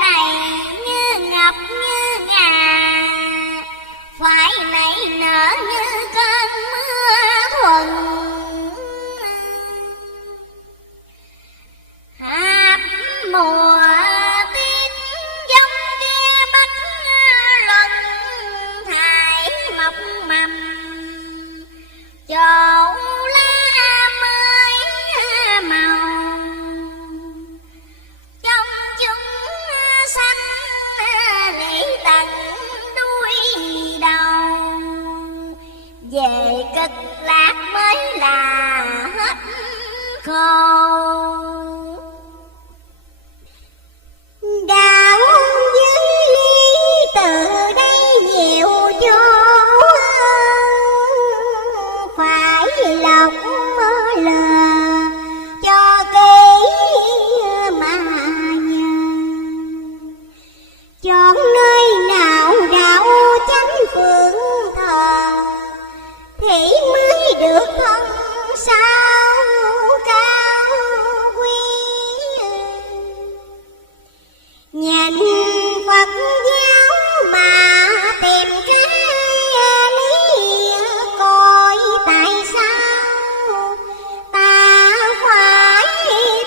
này như ngập như ngà, phải nảy nở như cơn mưa thuần. Hạt mùa tiết giống kia bắt luân, thải mọc mầm chỗ lá mới màu. Trong chúng xanh nghĩ tận đuôi đầu, về cực lạc mới là hết khổ. Đạo dưới ly từ đây nhiều chỗ, phải lọc lừa cho kỹ mà nhờ. Chọn nơi nào đạo chánh phượng thờ, thì mới được thân sao cao quý. Nhìn Phật giáo mà tìm cái lý, coi tại sao ta phải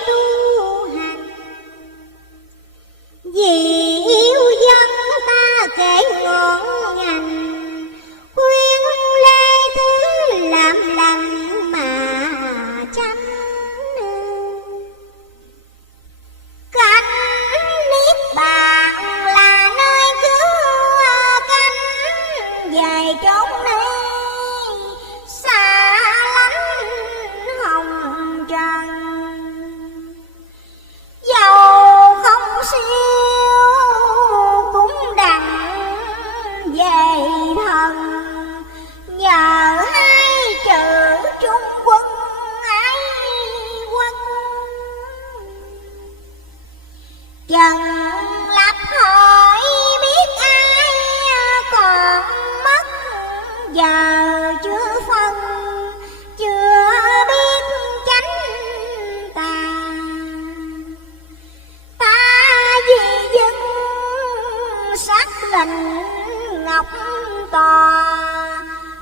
tu hành. Vì yêu dân ta kể ngọn ngành, khuyên lê thứ làm lành mà chăm. Cánh niết bàn là nơi cứu cánh, về chốn nơi xa lánh hồng trần. Dầu không siêu cũng đặng về thần, nhờ hai chữ trung quân ái quân. Trần lập hỏi biết ai còn mất, giờ chưa phân chưa biết chánh tà. Ta vì dân sắc lệnh ngọc tòa,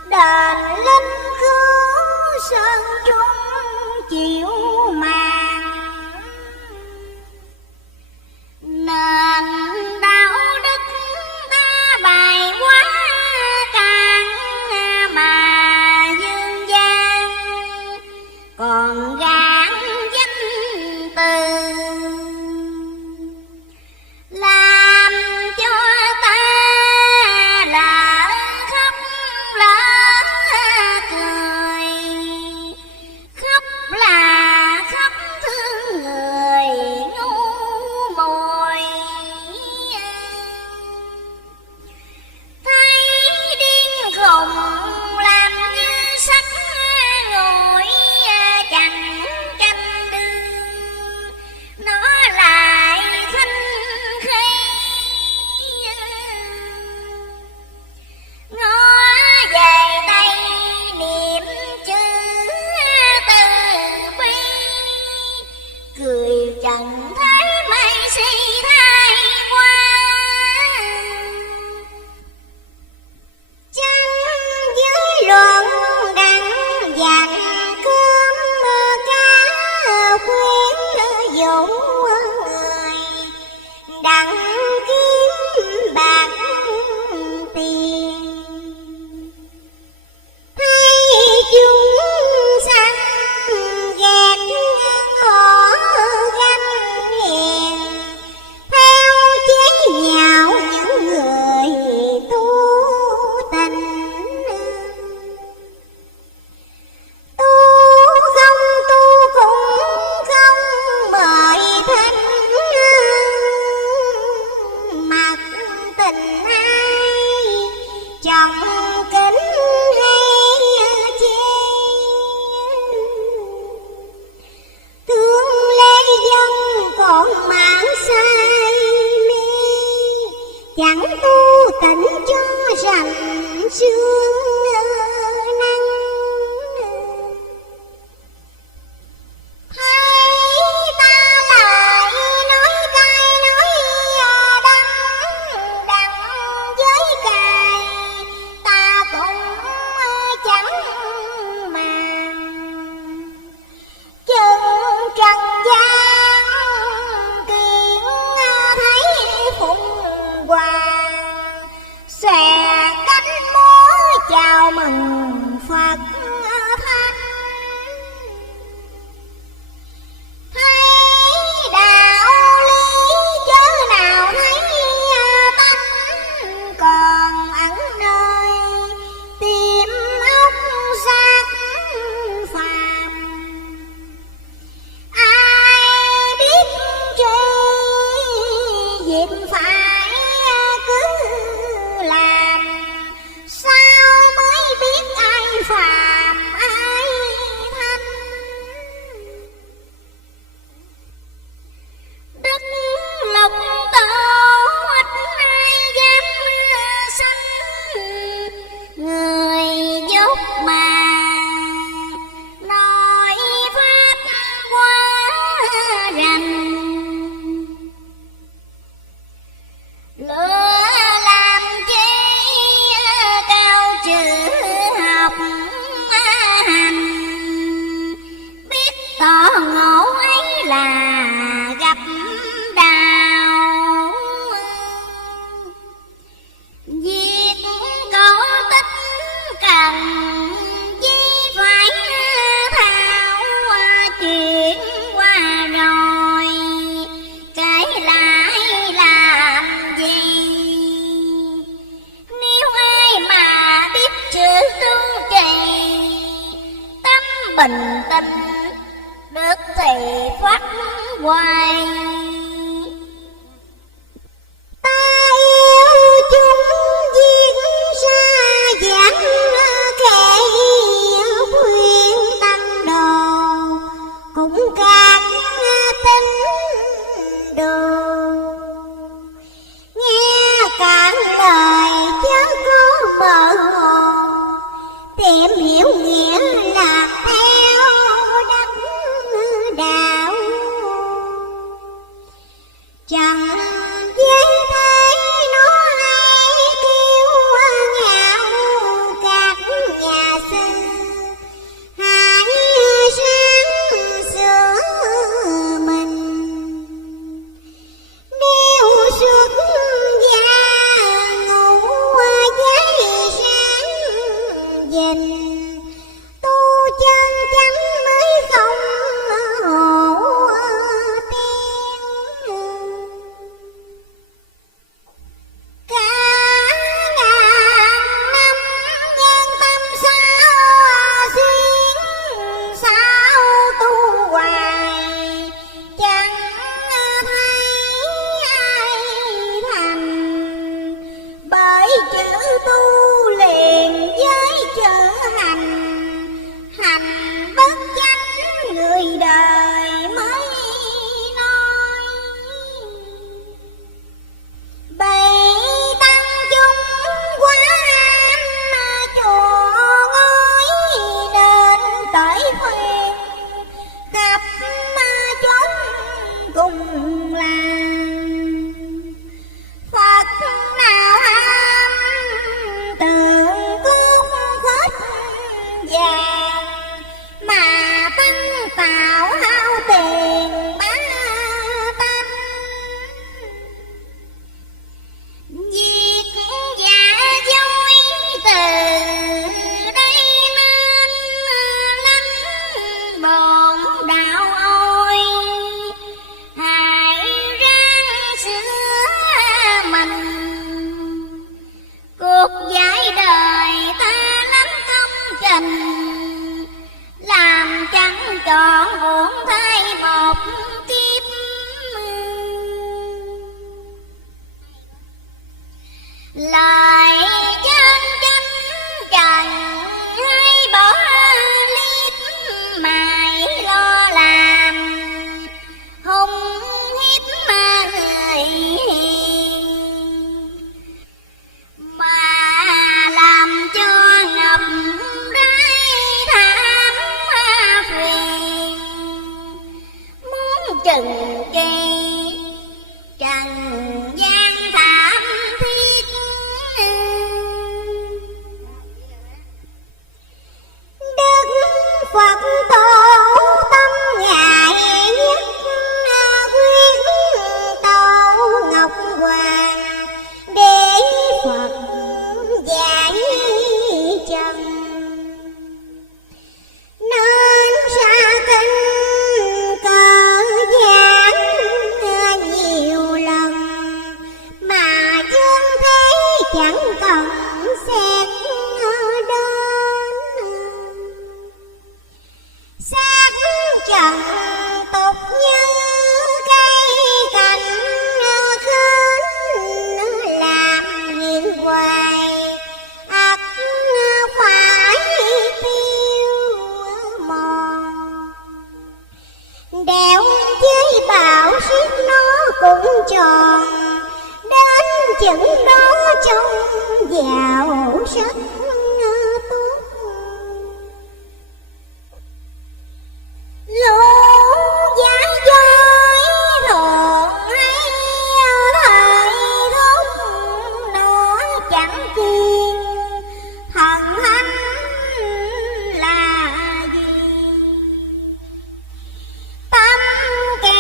đền linh cứu sơn trung chịu màng. Nền đạo đức ta bài quá càng, mà dương gian còn gán danh từ, làm cho ta là khóc lỡ cười, khóc là khóc thương người ngu muội. Thấy điên khùng làm như sắc nguội, chẳng canh đương nó lại khinh khi. Ngó về tay niệm chữ từ bi, cười chẳng thấy mây si thay qua. Chăng dưới luận đặng dành cơm cá, khuyến dụ người đặng kiếm bạc tiền. Thấy chúng sanh ghét họ ganh hiền, theo chế nhạo những người tu tình. Tu không tu cũng không mời thánh, mặc tình ai chồng kính hay chi. Thương lê dân còn mạng sai mê, chẳng tu tịnh cho rành xương năng. Thấy ta lại nói cay nói là gặp đào. Việc cổ tích cần chi phải thao, chuyện qua rồi kể lại làm gì. Nếu ai mà biết chữ tu trì, tâm bình tĩnh được thì phát hoài. Ta yêu chúng viết ra giảng kể khuyên tăng đồ, cũng các tín đồ nghe cạn lời chớ có mơ hồ, tìm hiểu nghĩa là theo đắc đạo. Chẳng dễ thấy nó hay kêu ngạo các nhà sư, hãy sáng sửa mình. Nếu xuất gia ngủ giấy sáng dình, tu chân chánh mới không hổ tiếng. Cả ngàn năm nhân tâm sao xuyên, sao tu hoài chẳng thấy ai thành. Bởi chữ tu liền với chữ hành, hành bất chánh người đời mới nói. Bày tăng chúng quá ham chùa ngói, nên tội khuyên khắp chốn cùng làng. Phật nào ham tượng cốt khết vàng, mà tăng tạo hao tiền bá tánh. Việc giả dối từ đây nên lánh bổn đạo ôi, hãy ráng sửa mình. Cuộc giải đời ta lắm công trình, làm chẳng trọn uổng thay một kiếp. Lời chân chánh trần hay bỏ liếp mài lo làm, hung hiếp mà người hiền, mà làm cho ngập đáy tham phiền. Muốn chừng chi trần gian thảm thiết, Đức Phật tổ tâm ngại nhất, quyết tâu ngọc hoàng để Phật giải trần. Nên ra kinh cờ giảng nhiều lần, mà dương thế chẳng cần xét đến. Xác trần tục như cây cành khến, làm hiền hoài ắt phải tiêu mòn. Đeo với bảo siết nó cũng tròn, đến chừng đó trông vào rất tốt. Lũ giả dối thường hay thời thúc, nó chẳng kiên thần thánh là gì. Tâm kẻ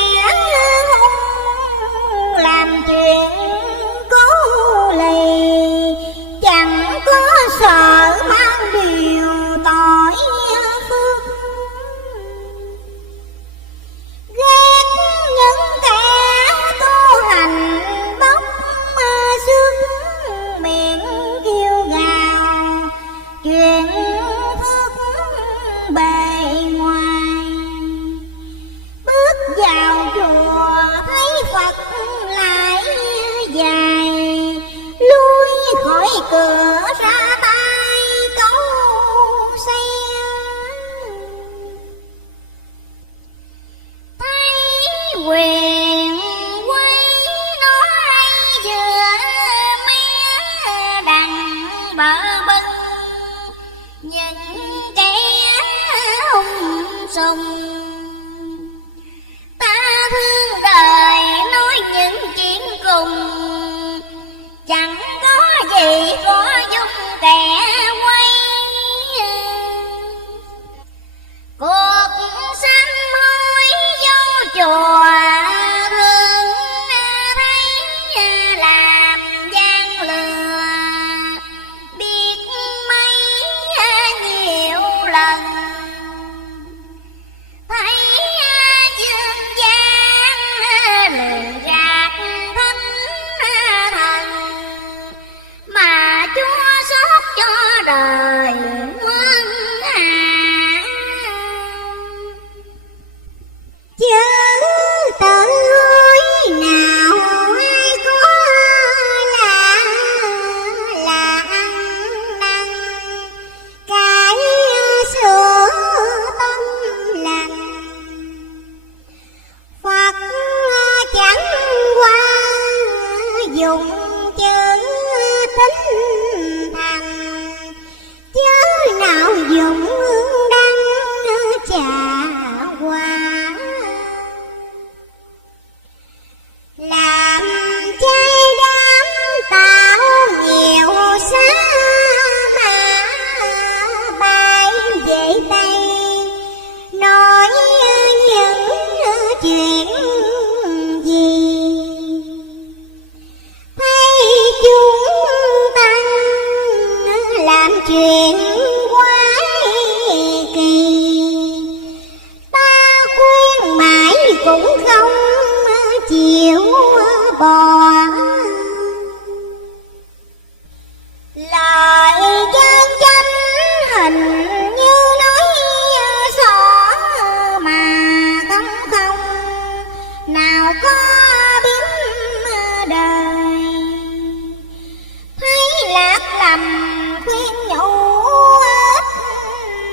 quyền quay nói vừa mé đằng bờ bưng những kẻ hung sùng. Ta thương đời nói những chuyện cùng, chẳng có gì có dung kẻ quay. Cuộc sám hối vô chùa thương thấy làm gian lừa, biết mấy nhiều lần thấy dương gian lừa gạt thánh thần, mà Chúa xót cho đời quân hạ. Chớ tự hối nào ai có là ăn năn, cái sửa tâm lành. Phật chẳng qua dùng chữ tinh thành, chớ nào dùng hương đăng trà hoa. Làm chay đám tạo nhiều sa mã, bay về Tây nói những chuyện gì. Thấy chúng tăng làm chuyện quái kỳ, ta khuyên mãi cũng không chịu bỏ. Lời chân chánh hình như nói rõ, mà không không nào có biết đời. Thấy lạc lầm khuyên nhủ ít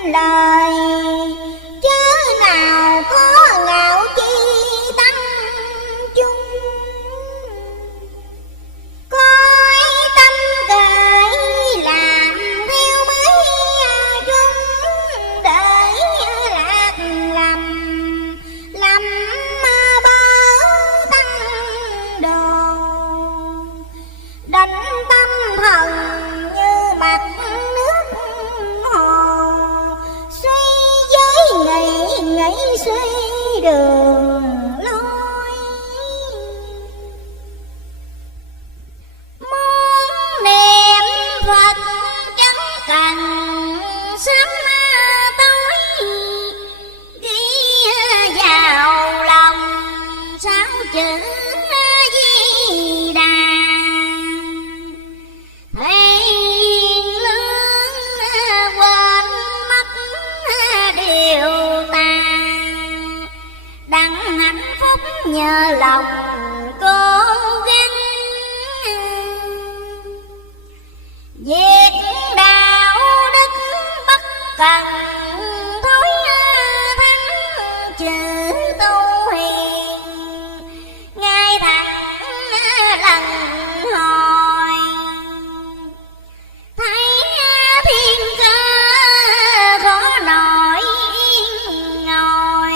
lời, chớ nào có ngạo chi tăng chung. Coi tâm gợi làm theo mấy chúng, để lạc lầm bớ tăng đồ. Đánh tâm thần như mặt nước hồ, suy giới nghĩ suy đường lối. Muốn niệm Phật chẳng cần sớm tối, ghi vào lòng sáu chữ Di Đà. Thiên lương quên mất điều tàn, đặng hạnh phúc nhờ lòng cố gắng. Việc đạo đức bất cần thối thắng chữ tu hiền, ngay thẳng lần hồi. Thấy thiên cơ khó nổi ngồi,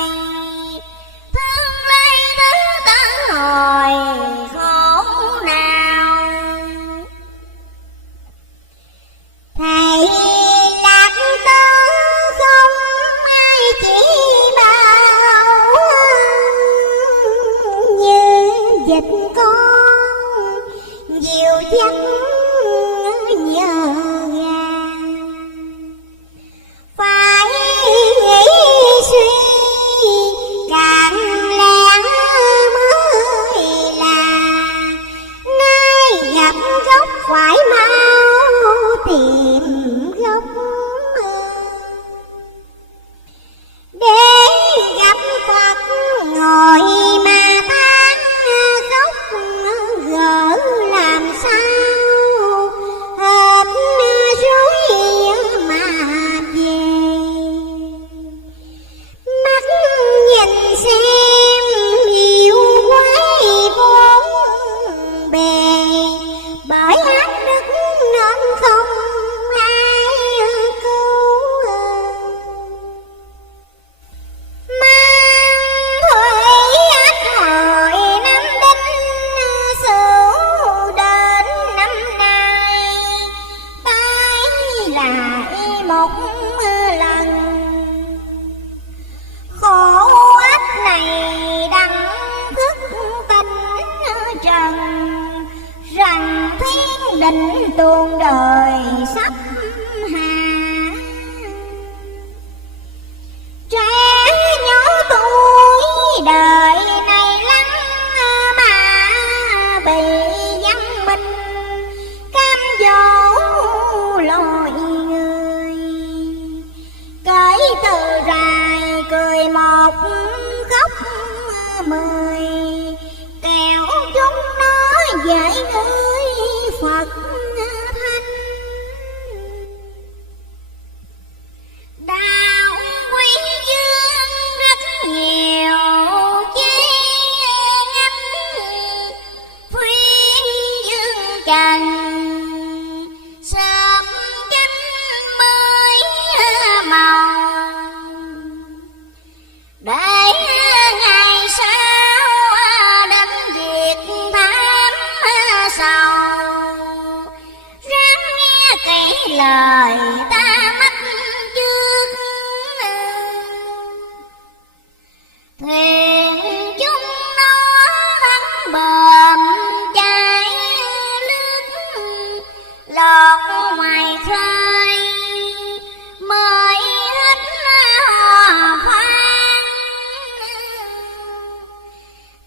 thương lấy thứ tử hồi khổ nào. Thầy lạc tử không ai chỉ bảo, linh tuôn đời sắp hạ. Trẻ nhỏ tuổi đời này lắm mà bị văn minh cam dỗ lỗi người. Kể từ rài cười một khóc 10, kẻo chúng nó dễ ngửi Phật thanh. Đạo quý dương rất nhiều chi ngánh, khuyên dương trần sớm cánh mới màu. Để ngày sau đến việc thám sầu, ráng nghe kỹ lời ta mách trước. Thuyền chúng nó thắng bờm trái lướt, lọt ngoài khơi mới hết hò khoan.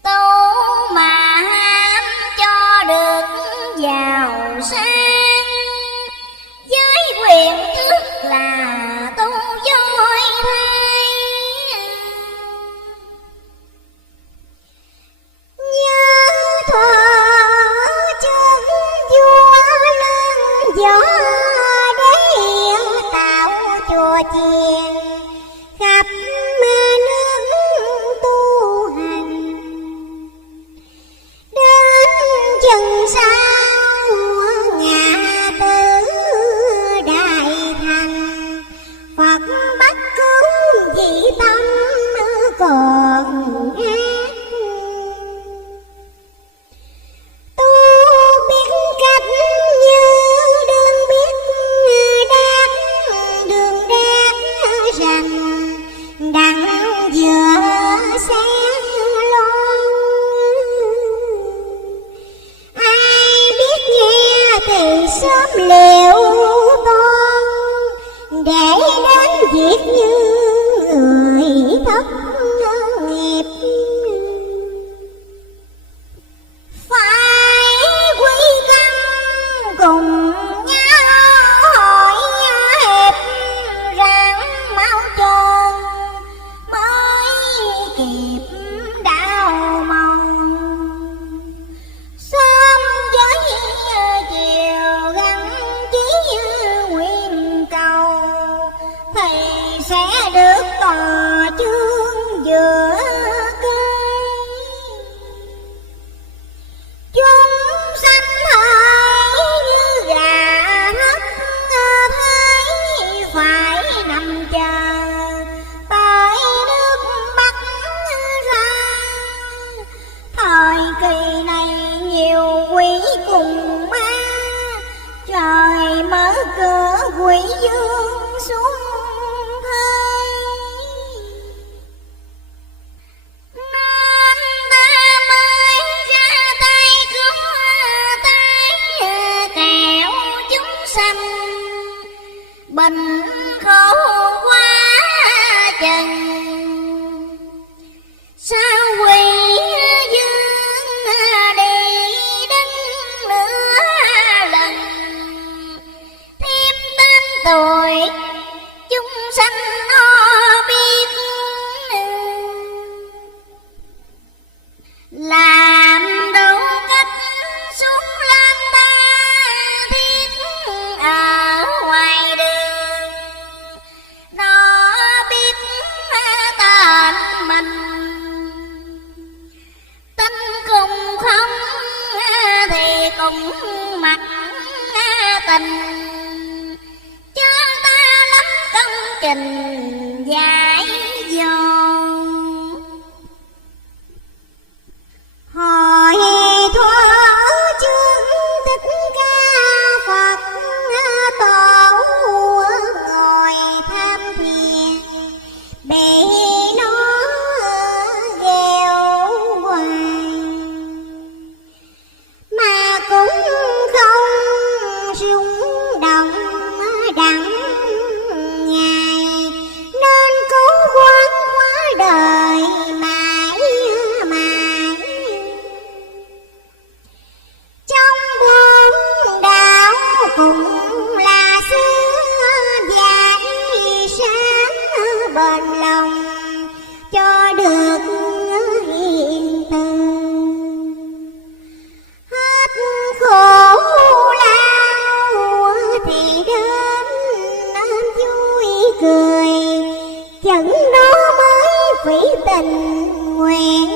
Tu mà ham cho được giàu sang, với quyền trước là tu dối thay. Nhớ thuở chân vua lưng gió để tạo chùa chiền khắp nước tu hành. Đến chừng sau ngã tư đại thành, Phật bắt cứu vị tâm còn ác. Tu biết cách như đường biết đát, đường đát rằng đặng giữa xe loan. Ai biết nghe thì sớm liệu toan, để đến việc như người thất nghiệp. Phải quý tâm cùng nhau hỏi hiệp, ráng mau trơn mới kịp đau mong. Sớm với chiều gắn chí nguyện cầu, thì sẽ được tòa chương giữa cây. Chúng sanh hỡi như gà hấp, thấy phải nằm chờ tới nước Bắc ra. Thời kỳ này nhiều quỷ cùng ma, trời mở cửa quỷ dương xuống thay. Nên ta mới ra tay cứu tay, kẻo chúng sanh bệnh khổ quá chừng. Sao quỷ dương đi đứng nửa lần, thêm tên tuổi chúng sanh nó biết. Làm đủ cách xuống lan ta thiết ở ngoài đường, nó biết tên mình. Tin cùng không thì cùng mặt tình, cho ta lắm công trình giải dồn. Hỏi thuở chương Thích Ca Phật tổ ngồi tham thiền, bị nó gheo hoài mà cũng không cười, chẳng đó mới phỉ tình nguyện